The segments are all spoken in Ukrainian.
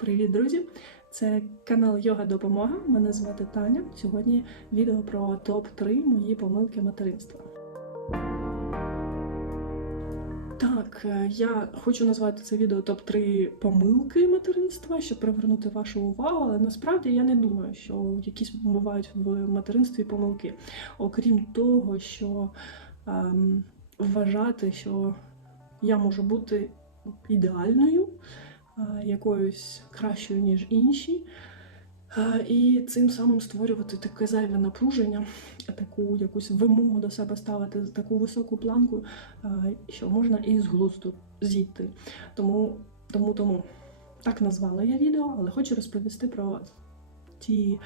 Привіт, друзі! Це канал Йога Допомога. Мене звати Таня. Сьогодні відео про топ-3 мої помилки материнства. Так, е, я хочу назвати це відео топ-3 помилки материнства, щоб привернути вашу увагу, але насправді я не думаю, що якісь бувають в материнстві помилки. Окрім того, що ем, вважати, що я можу бути ідеальною, якоюсь кращою, ніж інші. І цим самим створювати таке зайве напруження, таку якусь вимогу до себе ставити, таку високу планку, що можна і з глузду зійти. Тому, тому, тому так назвала я відео, але хочу розповісти про ті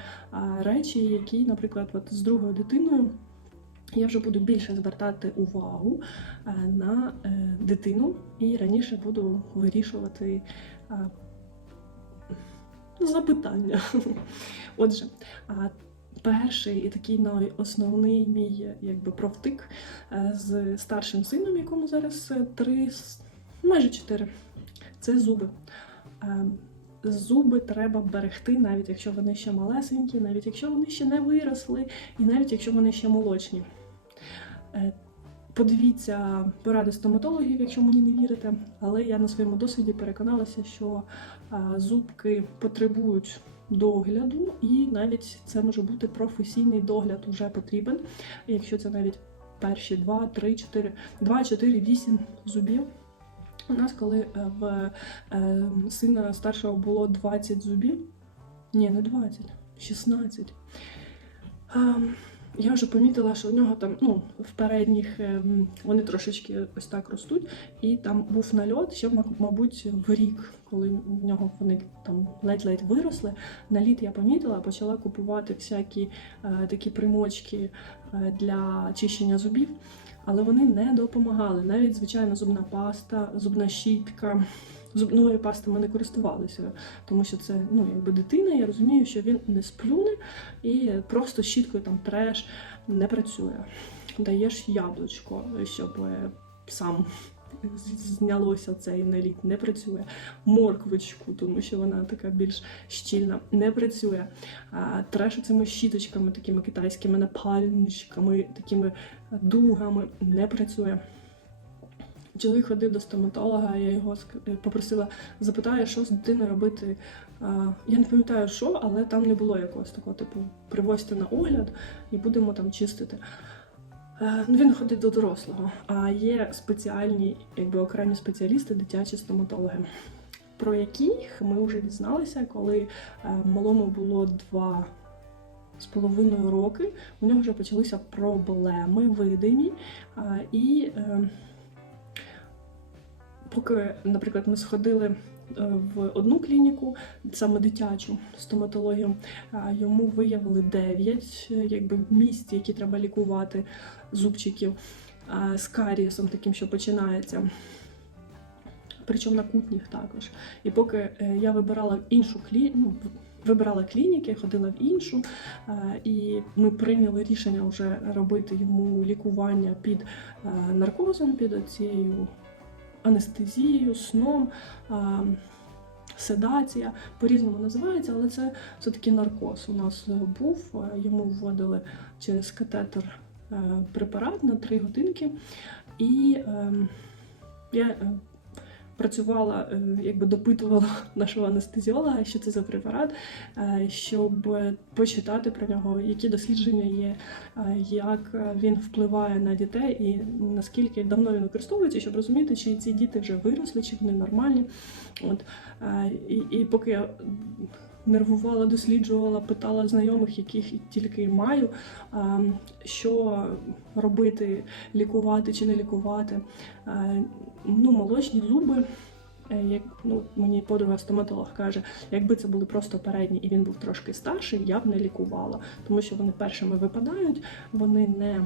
речі, які, наприклад, от з другою дитиною. Я вже буду більше звертати увагу на е, дитину і раніше буду вирішувати запитання. Отже, перший і такий навіть основний мій якби провтик е, з старшим сином, якому зараз е, три, майже чотири, це зуби. Е, Зуби треба берегти, навіть якщо вони ще малесенькі, навіть якщо вони ще не виросли, і навіть якщо вони ще молочні. Е, Подивіться поради стоматологів, якщо мені не вірите, але я на своєму досвіді переконалася, що зубки потребують догляду, і навіть це може бути професійний догляд уже потрібен. Якщо це навіть перші 2, 3, 4, 2, 4, 8 зубів. У нас, коли е, в е, сина старшого було 20 зубів, ні, не 20, 16. Я вже помітила, що у нього там, ну, в передніх ем, вони трошечки ось так ростуть, і там був нальот ще, ма- мабуть, в рік, коли в нього вони там ледь-ледь виросли. Наліт я помітила, почала купувати всякі е, такі примочки е, для чищення зубів, але вони не допомагали. Навіть звичайна зубна паста, зубна щітка. Зубною пастою ми не користувалися, тому що це ну, якби дитина, я розумію, що він не сплюне і просто щіткою там треш не працює. Даєш яблучко, щоб е, сам знялося цей наліт, не працює. Морквочку, тому що вона така більш щільна, не працює. А, треш цими щіточками, такими китайськими напальничками, такими дугами не працює. Чоловік ходив до стоматолога, я його попросила, запитаю, що з дитиною робити. Я не пам'ятаю, що, але там не було якогось такого, типу, привозьте на огляд і будемо там чистити. Е, Ну, він ходить до дорослого, а є спеціальні, якби окремі спеціалісти, дитячі стоматологи, про яких ми вже дізналися, коли е, малому було два з половиною роки. У нього вже почалися проблеми видимі. І е, поки, наприклад, ми сходили е, в одну клініку, саме дитячу стоматологію, йому виявили 9 якби, місць, які треба лікувати зубчиків з карієсом, таким, що починається. Причому на кутніх також. І поки е, я вибирала іншу клі... ну, вибирала клініки, ходила в іншу, е, і ми прийняли рішення вже робити йому лікування під е, наркозом, під цією анестезією, сном. Седація по-різному називається, але це все-таки наркоз. У нас е, був, е, йому вводили через катетер е, препарат на 3 годинки. І е, я працювала, е, якби допитувала нашого анестезіолога, що це за препарат, е, щоб почитати про нього, які дослідження є, е, як він впливає на дітей і наскільки давно він використовується, щоб розуміти, чи ці діти вже виросли, чи вони нормальні. От, і, і поки я нервувала, досліджувала, питала знайомих, яких тільки маю, що робити, лікувати чи не лікувати. Ну, молочні зуби. е, Як ну мені подруга стоматолог каже, якби це були просто передні, і він був трошки старший, я б не лікувала, тому що вони першими випадають, вони не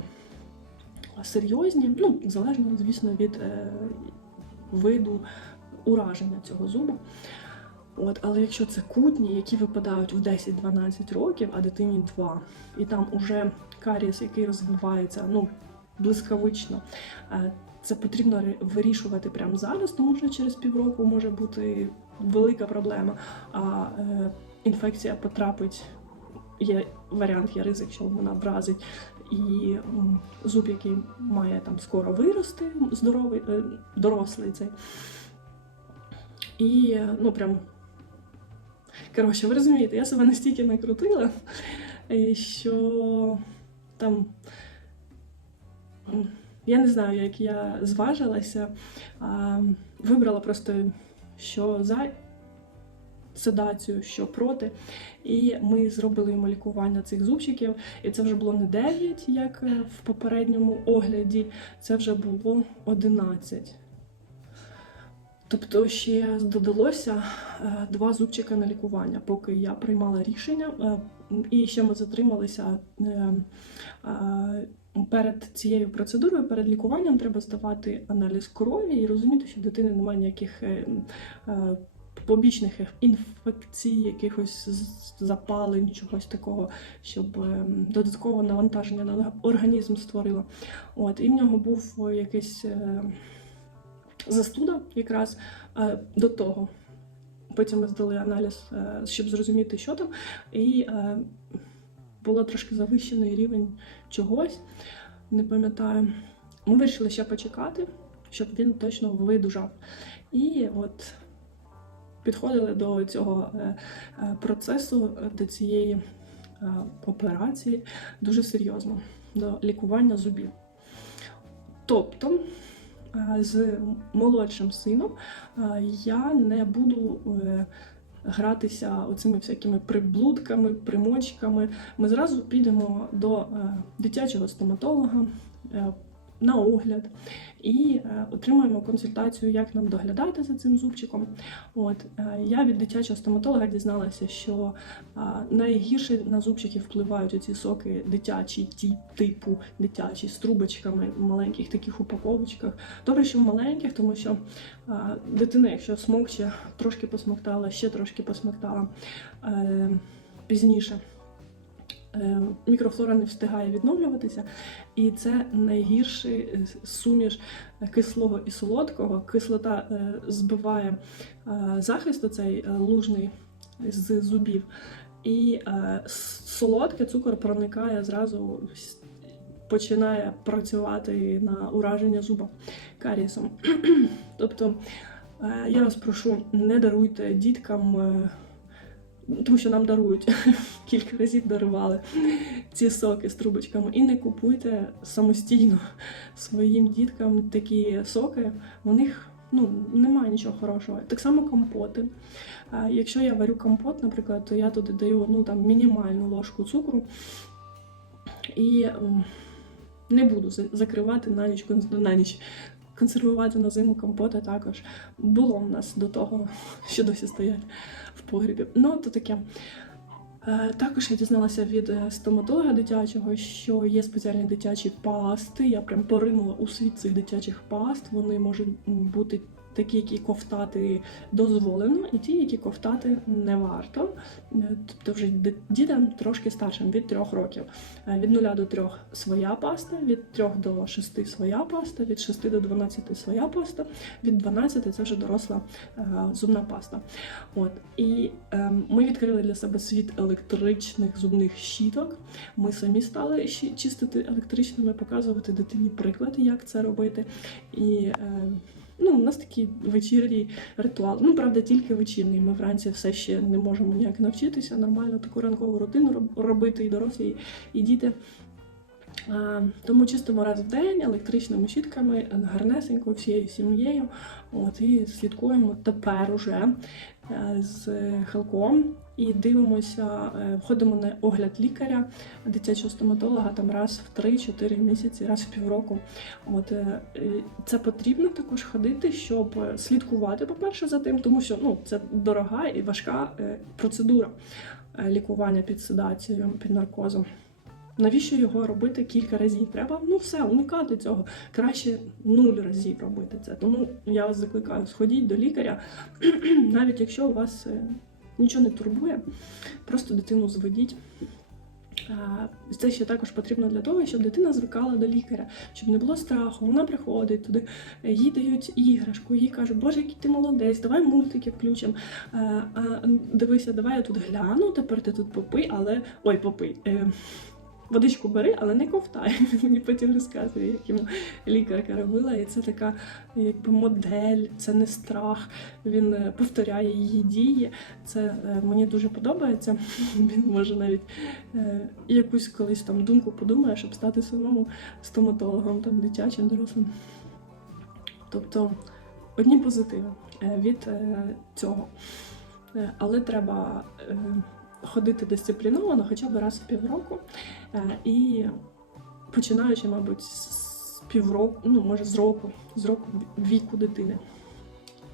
серйозні. Ну залежно, звісно, від е, виду ураження цього зуба. От, але якщо це кутні, які випадають в 10-12 років, а дитині 2, і там уже карієс, який розвивається ну, блискавично, е, це потрібно вирішувати прямо зараз, тому що через півроку може бути велика проблема. А е, інфекція потрапить, є варіант, є ризик, що вона вразить. І зуб, який має там скоро вирости, здоровий, е, дорослий цей. І е, ну прям. Коротше, ви розумієте, я себе настільки накрутила, е, що там. Я не знаю, як я зважилася, а, вибрала просто що за седацію, що проти. І ми зробили йому лікування цих зубчиків. І це вже було не 9, як е, в попередньому огляді, це вже було 11. Тобто ще додалося е, два зубчика на лікування, поки я приймала рішення. Е, І ще ми затрималися перед цією процедурою, перед лікуванням треба здавати аналіз крові і розуміти, що в дитини немає ніяких е, е, побічних інфекцій, якихось запалень, чогось такого, щоб е, додаткове навантаження на організм створило. От, і в нього був якийсь застуда якраз до того. Потім ми здали аналіз, щоб зрозуміти, що там, і було трошки завищений рівень чогось, не пам'ятаю. Ми вирішили ще почекати, щоб він точно видужав. І от підходили до цього е, е, процесу, до цієї е, операції дуже серйозно, до лікування зубів. Тобто з молодшим сином я не буду гратися оцими всякими приблудками, примочками. Ми зразу підемо до е, дитячого стоматолога е, на огляд і е, отримаємо консультацію, як нам доглядати за цим зубчиком. От е, я від дитячого стоматолога дізналася, що е, найгірше на зубчики впливають оці соки дитячі, ті типу дитячі з трубочками в маленьких таких упаковочках. Добре, що в маленьких, тому що дитина, якщо смокче, трошки посмоктала, ще трошки посмоктала пізніше. Е, Мікрофлора не встигає відновлюватися, і це найгірший е, суміш кислого і солодкого. Кислота е, збиває захист оцей лужний з зубів, і солодке цукор проникає зразу, починає працювати на ураження зуба карієсом. тобто я вас прошу, не даруйте діткам. Тому що нам дарують кілька разів дарували ці соки з трубочками. І не купуйте самостійно своїм діткам такі соки. У них ну, немає нічого хорошого. Так само компоти. Якщо я варю компот, наприклад, то я туди даю ну, там, мінімальну ложку цукру і не буду закривати на ніч, на ніч. Консервувати на зиму компоти також було в нас до того, що досі стоять в погрібі. Ну, то таке. Е, Також я дізналася від е, стоматолога дитячого, що є спеціальні дитячі пасти. Я прям поринула у світ цих дитячих паст. Вони можуть бути такі, які ковтати дозволено, і ті, які ковтати не варто. Е, Тобто вже дітям трошки старшим від трьох років. Е, Від 0 до 3 своя паста, від 3 до 6 своя паста, від 6 до 12 своя паста, від 12 це вже доросла е, зубна паста. От і ем, ми відкрили для себе світ електричних зубних щіток. Ми самі стали чистити електричними, показувати дитині приклад, як це робити. І е, ну, у нас такий вечірній ритуал. Ну, правда, тільки вечірній. Ми вранці все ще не можемо ніяк навчитися нормально таку ранкову рутину робити і дорослі, і діти. А, Тому чистимо раз в день електричними щітками, гарнесенько, всією сім'єю. От, і слідкуємо тепер уже е, з Хелком і дивимося, е, ходимо на огляд лікаря, дитячого стоматолога там раз в 3-4 місяці, раз в півроку. От, е, е, це потрібно також ходити, щоб слідкувати, по-перше, за тим, тому що ну, це дорога і важка процедура лікування під седацією, під наркозом. Навіщо його робити кілька разів? Треба ну все уникати цього. Краще нуль разів робити це. Тому я вас закликаю, сходіть до лікаря, навіть якщо у вас нічого не турбує, просто дитину зведіть, Це ще також потрібно для того, щоб дитина звикала до лікаря, щоб не було страху. Вона приходить туди, е, їй дають іграшку, їй кажуть, Боже, який ти молодець, давай мультики включимо. Дивися, давай я тут гляну, тепер ти тут попий, але ой, попий. Водичку бери, але не ковтай. Мені потім розказує, як йому лікарка робила. І це така якби модель, це не страх. Він е, повторяє її дії. Це е, мені дуже подобається. Він може навіть е, якусь колись там думку подумає, щоб стати самому стоматологом, там дитячим, дорослим. Тобто одні позитиви від цього. Але треба ходити дисципліновано хоча б раз в півроку. Е, І починаючи, мабуть, з півроку, ну може з року, з року віку дитини.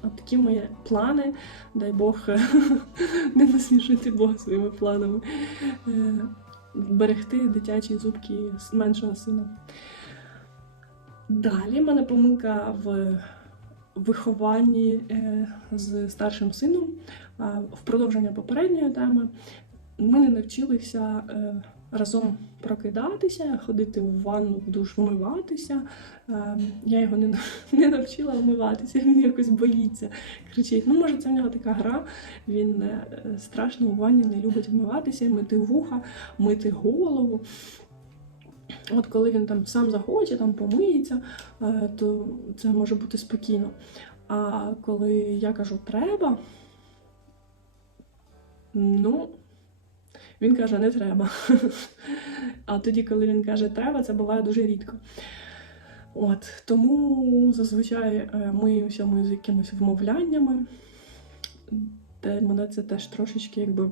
От такі мої плани. Дай Бог не насмішити Бога своїми планами. Е, Берегти дитячі зубки меншого сина. Далі в мене помилка в вихованні е, з старшим сином. А, В продовження попередньої теми ми не навчилися е, разом прокидатися, ходити в ванну, в душ вмиватися. Е, Я його не, не навчила вмиватися, він якось боїться, кричить. Ну, може, це в нього така гра. Він е, страшно у ванні не любить вмиватися, мити вуха, мити голову. От коли він там сам захоче, там помиється, е, то це може бути спокійно. А коли я кажу треба, ну, він каже, не треба. А тоді, коли він каже треба, це буває дуже рідко. От, тому зазвичай е, миюся ми з якимись вмовляннями, де мене це теж трошечки якби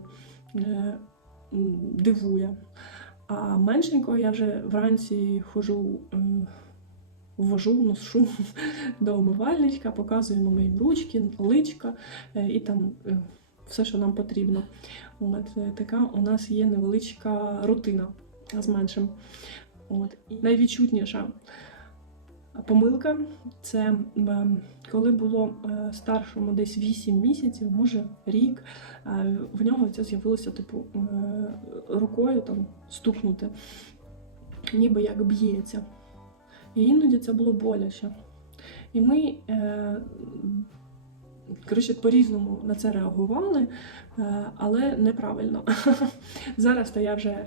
е, дивує. А меншенького я вже вранці хожу, е, ввожу, ношу до умивальничка, показуємо їм ручки, личка е, і там е, все, що нам потрібно. От е, така у нас є невеличка рутина з меншим. От. І найвідчутніша помилка це коли було е, старшому десь 8 місяців, може рік, е, в нього це з'явилося типу рукою там стукнути, ніби як б'ється. І іноді це було боляче. І ми коротше, по-різному на це реагували, е, але неправильно. Зараз то я вже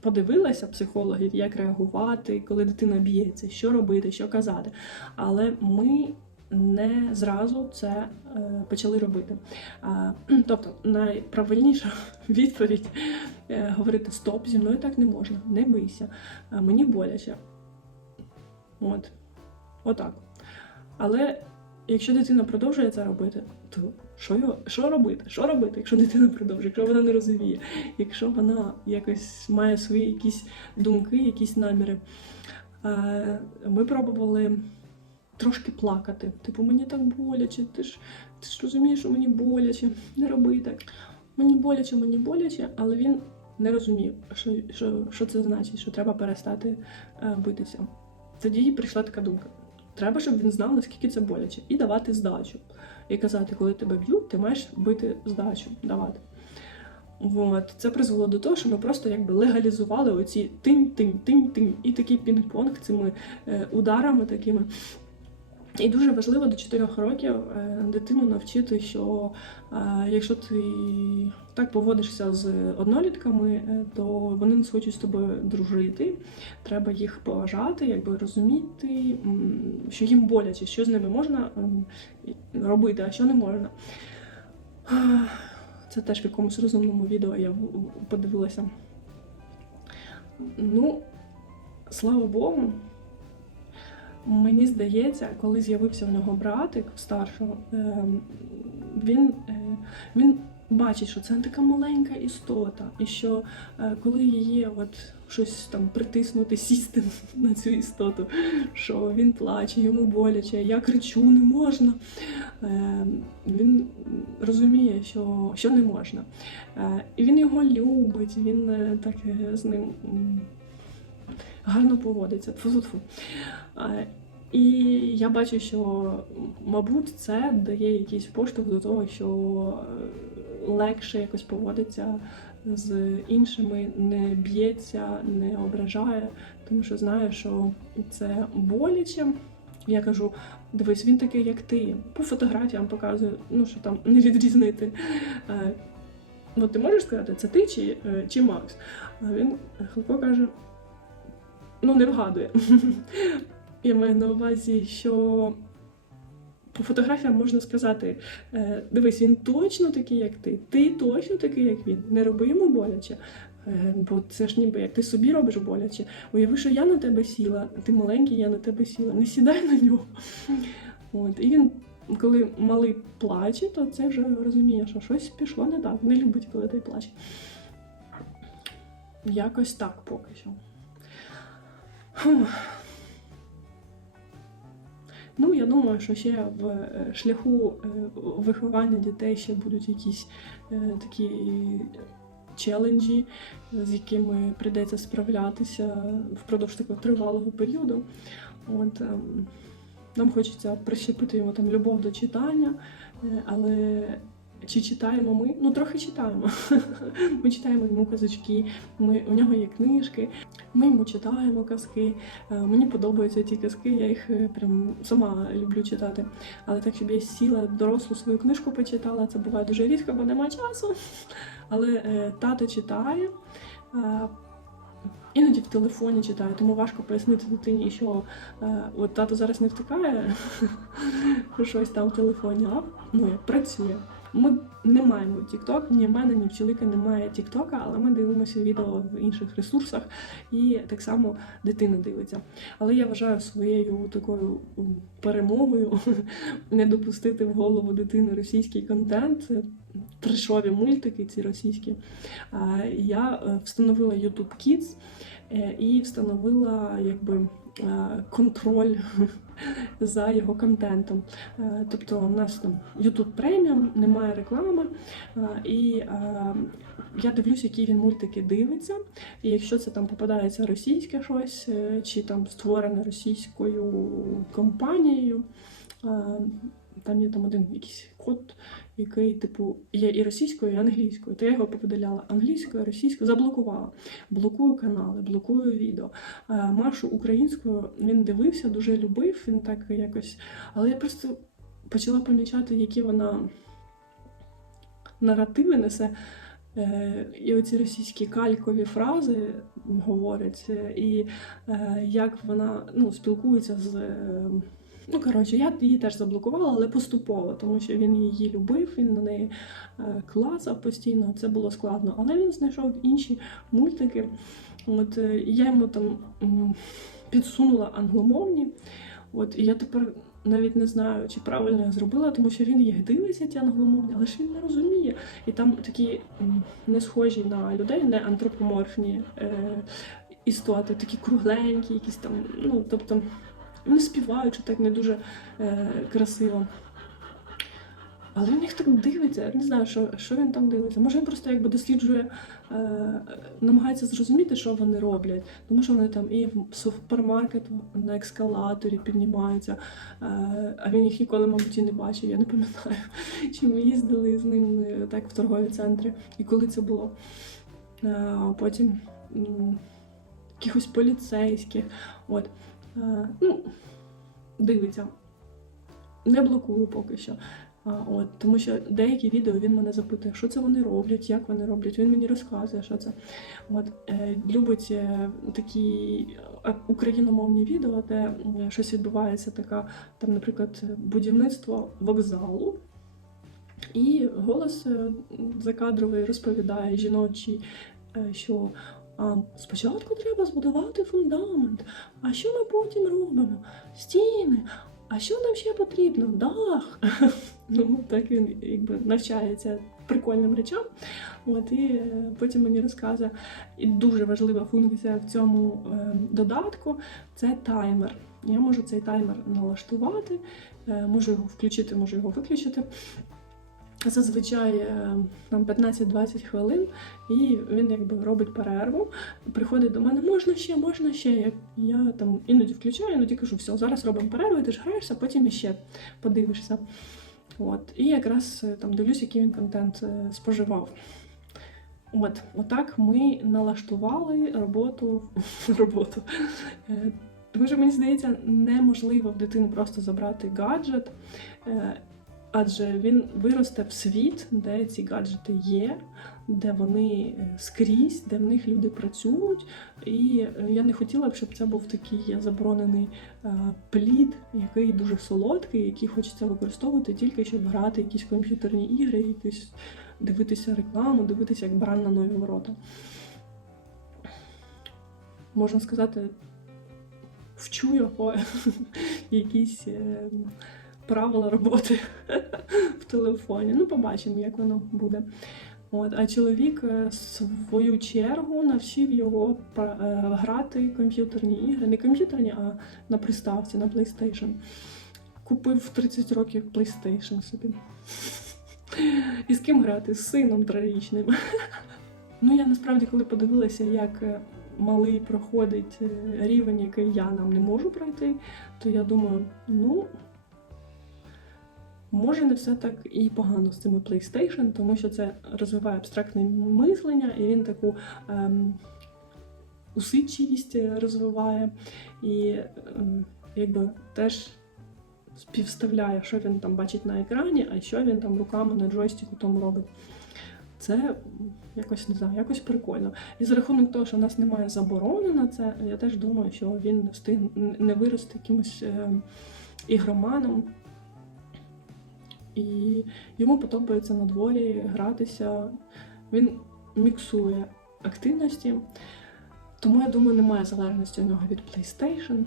подивилася психологів, як реагувати, коли дитина б'ється, що робити, що казати. Але ми не зразу це е, почали робити. А, тобто найправильніша відповідь е, говорити стоп, зі мною так не можна, не бийся, а мені боляче. От. Отак. Але якщо дитина продовжує це робити, то що, його- що робити? Що робити, якщо дитина продовжує, якщо вона не розуміє, якщо вона якось має свої якісь думки, якісь наміри. Ми пробували трошки плакати. Типу, мені так боляче, ти ж, ти ж розумієш, що мені боляче, не роби так. Мені боляче, мені боляче, але він не розумів, що, що, що це значить, що треба перестати е, битися. Тоді прийшла така думка. Треба, щоб він знав, наскільки це боляче, і давати здачу. І казати, коли тебе б'ють, ти маєш бити здачу, давати. От. Це призвело до того, що ми просто якби легалізували оці тинь-тинь-тинь-тинь і такий пінг-понг цими е, ударами такими. І дуже важливо до 4 років е, дитину навчити, що е, якщо ти так поводишся з однолітками, е, то вони не схочуть з тобою дружити. Треба їх поважати, якби розуміти, що їм боляче, що з ними можна робити, а що не можна. Це теж в якомусь розумному відео я подивилася. Ну, слава Богу. Мені здається, коли з'явився в нього братик старшого, ем, він, е, він бачить, що це така маленька істота, і що е, коли її от щось там притиснути, сісти на цю істоту, що він плаче, йому боляче, я кричу, не можна. Е, Він розуміє, що, що не можна. Е, І він його любить, він так з ним. Гарно поводиться. Тфу-тфу-тфу. Е, І я бачу, що, мабуть, це дає якийсь поштовх до того, що легше якось поводиться з іншими, не б'ється, не ображає, тому що знає, що це боляче. Я кажу: дивись, він такий, як ти. По фотографіям показую, ну що там не відрізнити. Е, Ну, ти можеш сказати, це ти чи, е, чи Макс? А він Хлопко каже: ну, не вгадує. Я маю на увазі, що по фотографіям можна сказати: е, дивись, він точно такий, як ти, ти точно такий, як він. Не роби йому боляче. Е, Бо це ж ніби як ти собі робиш боляче. Уяви, що я на тебе сіла, ти маленький, я на тебе сіла. Не сідай на нього. От. І він, коли малий плаче, то це вже розуміє, що щось пішло не так. Не любить, коли той плаче. Якось так поки що. Ну, я думаю, що ще в е, шляху е, виховання дітей ще будуть якісь е, такі челенджі, з якими прийдеться справлятися впродовж такого тривалого періоду. От, ем, нам хочеться прищепити йому там любов до читання, але чи читаємо ми? Ну, трохи читаємо. Ми читаємо йому казочки, ми, у нього є книжки, ми йому читаємо казки. Е, Мені подобаються ті казки, я їх е, прям сама люблю читати. Але так, щоб я сіла дорослу свою книжку почитала, це буває дуже рідко, бо нема часу. Але е, тато читає. Іноді в телефоні читаю, тому важко пояснити дитині, що е, от тато зараз не втикає щось там в телефоні, а ну, працює. Ми не маємо TikTok, ні в мене, ні в чоловіка немає TikTok, але ми дивимося відео в інших ресурсах, і так само дитина дивиться. Але я вважаю своєю такою перемогою не допустити в голову дитини російський контент. Це Трешові мультики, ці російські. Я е, встановила YouTube Kids е, і встановила якби е, контроль за його контентом. Е, Тобто у нас там YouTube преміум, немає реклами, е, і е, я дивлюсь, які він мультики дивиться. І якщо це там попадається російське щось, е, чи там створене російською компанією. е, Там є там один якийсь код, який, типу, є і російською, і англійською. То я його повидаляла англійською, російською, заблокувала. Блокую канали, блокую відео. Е, Машу українською він дивився, дуже любив, він так якось. Але я просто почала помічати, які вона наративи несе. Е, І оці російські калькові фрази говорять, е, і як вона ну, спілкується з. Ну, коротше, я її теж заблокувала, але поступово, тому що він її любив, він на неї е, клацав постійно, це було складно. Але він знайшов інші мультики. От е, я йому там підсунула англомовні. От і я тепер навіть не знаю, чи правильно я зробила, тому що він їх дивиться, ті англомовні, але ж він не розуміє. І там такі не схожі на людей, не антропоморфні е, істоти, такі кругленькі, якісь там, ну тобто. Вони співають, що так не дуже е, красиво. Але він їх так дивиться, я не знаю, що, що він там дивиться. Може він просто якби досліджує, е, намагається зрозуміти, що вони роблять. Тому що вони там і в супермаркет на ескалаторі піднімаються, е, а він їх ніколи, мабуть, і не бачив. Я не пам'ятаю, чи ми їздили з ним е, так в торгові центрі і коли це було. Е, потім м, якихось поліцейських. От. Е, ну, дивиться. Не блокую поки що. А, от, тому що деякі відео він мене запитує, що це вони роблять, як вони роблять. Він мені розказує, що це. От, е, любить е, такі е, україномовні відео, де е, щось відбувається, така, там, наприклад, будівництво вокзалу. І голос е, закадровий розповідає жіночий, е, що а, спочатку треба збудувати фундамент. А що ми потім робимо? Стіни. А що нам ще потрібно? Дах. Ну, так він якби навчається прикольним речам. От, і е, потім мені розказує. І дуже важлива функція в цьому е, додатку це таймер. Я можу цей таймер налаштувати, е, можу його включити, можу його виключити. Зазвичай е, там 15-20 хвилин, і він якби робить перерву, приходить до мене, можна ще, можна ще. Я, там іноді включаю, іноді кажу, все, зараз робимо перерву, ти ж граєшся, потім іще подивишся. От. І якраз е, там дивлюсь, який він контент е, споживав. От, отак ми налаштували роботу. роботу. Е, Тому що мені здається, неможливо в дитини просто забрати гаджет, е, адже він виросте в світ, де ці гаджети є, де вони е, скрізь, де в них люди працюють. І е, я не хотіла б, щоб це був такий заборонений е, плід, який дуже солодкий, який хочеться використовувати тільки щоб грати якісь комп'ютерні ігри, якісь дивитися рекламу, дивитися як баран на нові ворота. Можна сказати, вчу його якісь правила роботи в телефоні. Ну, побачимо, як воно буде. От, а чоловік е, свою чергу навчив його е, грати комп'ютерні ігри. Не комп'ютерні, а на приставці, на PlayStation. Купив в 30 років PlayStation собі. І з ким грати? З сином трирічним. Ну, я насправді, коли подивилася, як е, малий проходить рівень, який я нам не можу пройти, то я думаю, ну. Може, не все так і погано з цими PlayStation, тому що це розвиває абстрактне мислення, і він таку ем, усидчивість розвиває, і ем, якби теж співставляє, що він там бачить на екрані, а що він там руками на джойстику тому робить. Це якось не знаю, якось прикольно. І за рахунок того, що в нас немає заборони на це, я теж думаю, що він встиг не виросте якимось е, ігроманом. І йому подобається на дворі гратися. Він міксує активності. Тому я думаю, немає залежності у нього від PlayStation.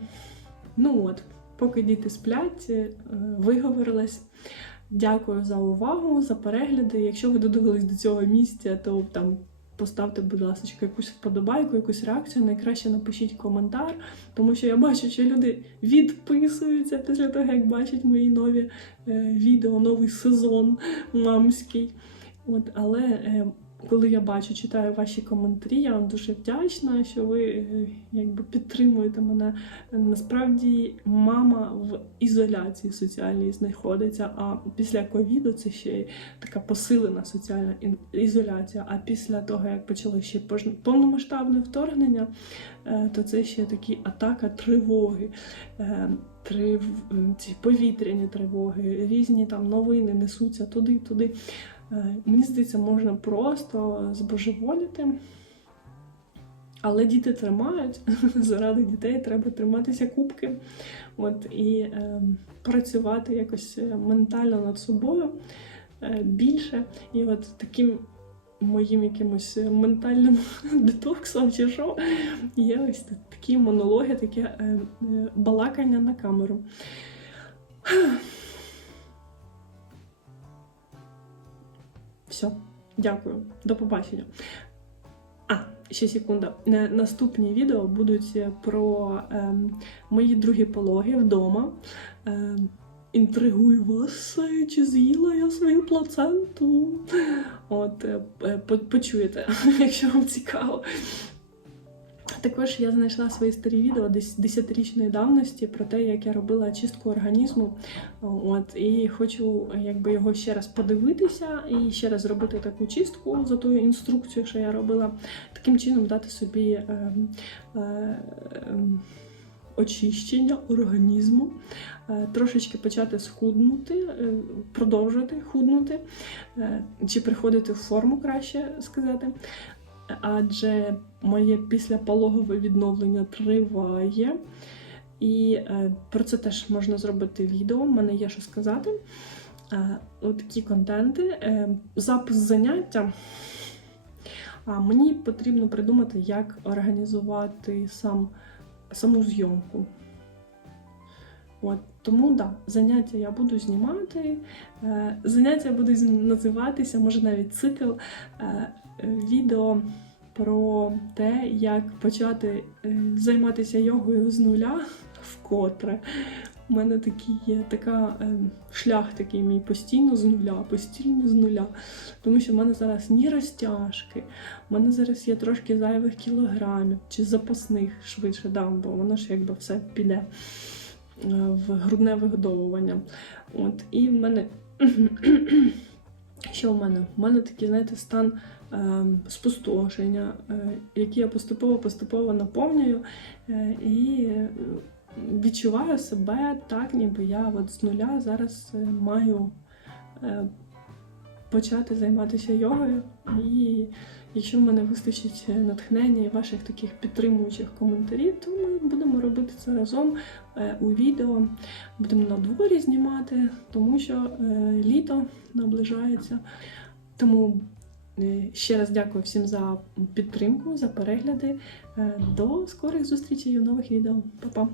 Ну от, поки діти сплять, виговорились. виговорилась. Дякую за увагу, за перегляди. Якщо ви додивились до цього місця, то там поставте, будь ласка, якусь вподобайку, якусь реакцію. Найкраще напишіть коментар, тому що я бачу, що люди відписуються після того, як бачать мої нові е, відео, новий сезон мамський. От, але е, коли я бачу, читаю ваші коментарі, я вам дуже вдячна, що ви е, якби підтримуєте мене. Насправді мама в ізоляції соціальній знаходиться. А після ковіду це ще така посилена соціальна ізоляція. А після того, як почало ще повномасштабне вторгнення, е, то це ще такі атака тривоги. е, Трив... ці повітряні тривоги, різні там новини несуться туди, туди. Е, Мені здається, можна просто збожеволіти. Але діти тримають. Заради дітей треба триматися кубки. От, і е, працювати якось е, ментально над собою е, більше. І от таким моїм якимось е, ментальним детоксом чи що, є ось такі монологи, таке е, е, балакання на камеру. Все, дякую, до побачення. А, ще секунда. Наступні відео будуть про е, мої другі пологи вдома. Е, інтригую вас, е, чи з'їла я свою плаценту. От, е, е, по- почуєте, якщо вам цікаво. Також я знайшла свої старі відео десь 10-річної давності про те, як я робила чистку організму. От, і хочу якби його ще раз подивитися і ще раз зробити таку чистку за тою інструкцією, що я робила. Таким чином дати собі е, е, очищення організму, е, трошечки почати схуднути, е, продовжувати худнути, е, чи приходити в форму, краще сказати. Адже моє післяпологове відновлення триває. І е, про це теж можна зробити відео. У мене є що сказати. Е, от такі контенти. Е, запис заняття. А мені потрібно придумати, як організувати сам, саму зйомку. От, тому так, да, заняття я буду знімати. Заняття будуть з- називатися, може навіть цикл відео про те, як почати е, займатися йогою з нуля вкотре. У мене такий є така е, шлях такий мій постійно з нуля, постійно з нуля. Тому що в мене зараз ні розтяжки, в мене зараз є трошки зайвих кілограмів чи запасних швидше дам, бо воно ж якби все піде е, в грудне вигодовування. От, і в мене Що в мене? У мене такий, знаєте, стан е, спустошення, е, який я поступово-поступово наповнюю, е, і е, відчуваю себе так, ніби я от з нуля зараз е, маю е, почати займатися йогою. І якщо в мене вистачить е, натхнення і ваших таких підтримуючих коментарів, то ми будемо робити це разом е, у відео. Будемо на дворі знімати, тому що е, літо наближається. Тому ще раз дякую всім за підтримку, за перегляди. До скорих зустрічей у нових відео. Па-па!